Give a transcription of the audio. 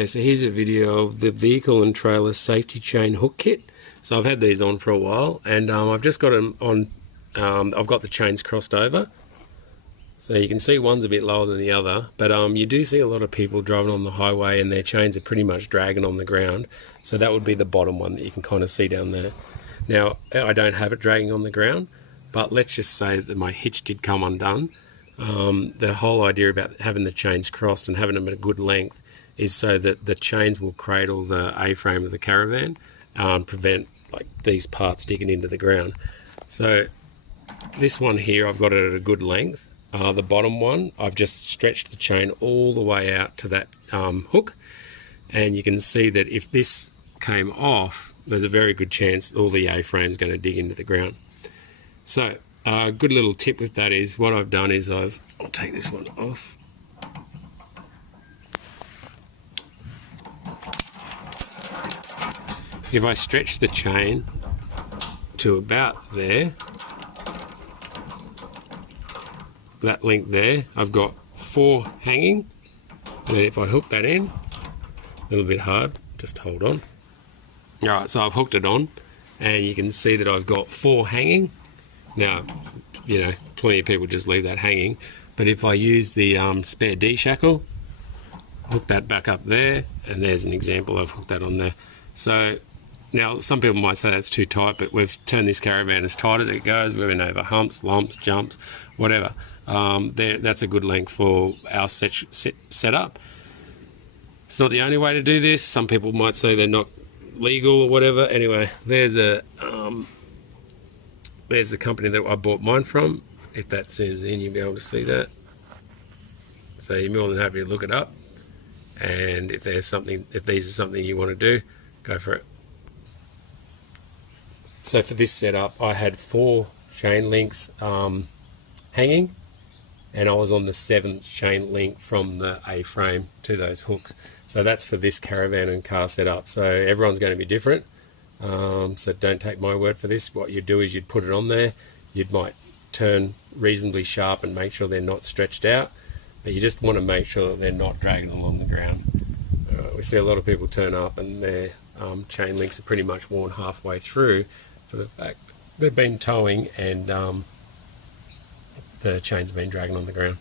Okay, so here's a video of the vehicle and trailer safety chain hook kit. So I've had these on for a while, and I've just got them on. I've got the chains crossed over, so you can see one's a bit lower than the other. But you do see a lot of people driving on the highway, and their chains are pretty much dragging on the ground. So that would be the bottom one that you can kind of see down there. Now I don't have it dragging on the ground, but let's just say that my hitch did come undone. The whole idea about having the chains crossed and having them at a good length is so that the chains will cradle the A-frame of the caravan and prevent like these parts digging into the ground. So this one here, I've got it at a good length. The bottom one, I've just stretched the chain all the way out to that hook, and you can see that if this came off, there's a very good chance all the A-frame is going to dig into the ground. So a good little tip with that is what I've done is I'll take this one off. If I stretch the chain to about there, that length there, I've got 4 hanging, and then if I hook that in, a little bit hard, just hold on. Alright, so I've hooked it on, and you can see that I've got 4 hanging. Now, you know, plenty of people just leave that hanging, but if I use the spare D-shackle, hook that back up there, and there's an example, I've hooked that on there. So now some people might say that's too tight, but we've turned this caravan as tight as it goes. We've been over humps, lumps, jumps, whatever. That's a good length for our setup. It's not the only way to do this. Some people might say they're not legal or whatever. Anyway, there's the company that I bought mine from. If that zooms in, you'll be able to see that. So you're more than happy to look it up. And if these are something you want to do, go for it. So for this setup, I had 4 chain links hanging, and I was on the 7th chain link from the A-frame to those hooks. So that's for this caravan and car setup. So everyone's going to be different. So don't take my word for this. What you'd do is you'd put it on there. You might turn reasonably sharp and make sure they're not stretched out, but you just want to make sure that they're not dragging along the ground. We see a lot of people turn up and their chain links are pretty much worn halfway through for the fact they've been towing and the chains have been dragging on the ground.